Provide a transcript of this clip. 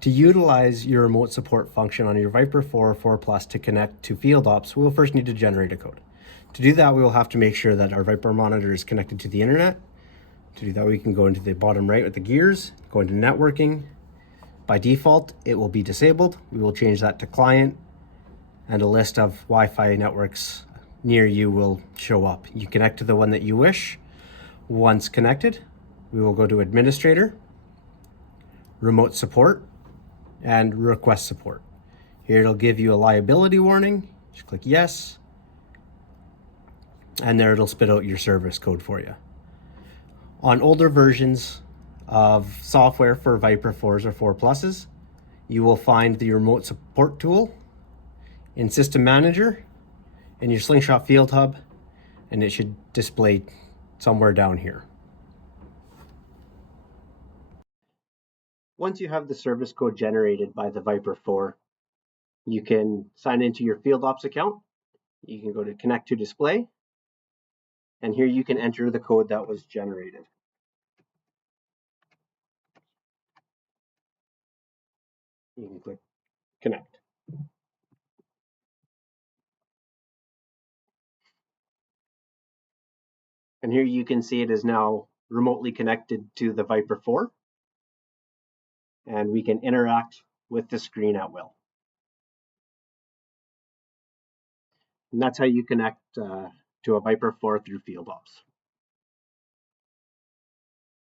To utilize your remote support function on your Viper 4 or 4 Plus to connect to FieldOps, we'll first need to generate a code. To do that, we will have to make sure that our Viper monitor is connected to the internet. To do that, we can go into the bottom right with the gears, go into networking. By default, it will be disabled. We will change that to client, and a list of Wi-Fi networks near you will show up. You connect to the one that you wish. Once connected, we will go to administrator, remote support, and request support. Here it'll give you a liability warning. Just click yes, and there it'll spit out your service code for you. On older versions of software for Viper 4s or 4 Pluses, you will find the remote support tool in System Manager in your Slingshot Field Hub, and it should display somewhere down here. Once you have the service code generated by the Viper 4, you can sign into your FieldOps account. You can go to Connect to Display, and here you can enter the code that was generated. You can click Connect. And here you can see it is now remotely connected to the Viper 4, and we can interact with the screen at will. And that's how you connect to a Viper 4 through FieldOps.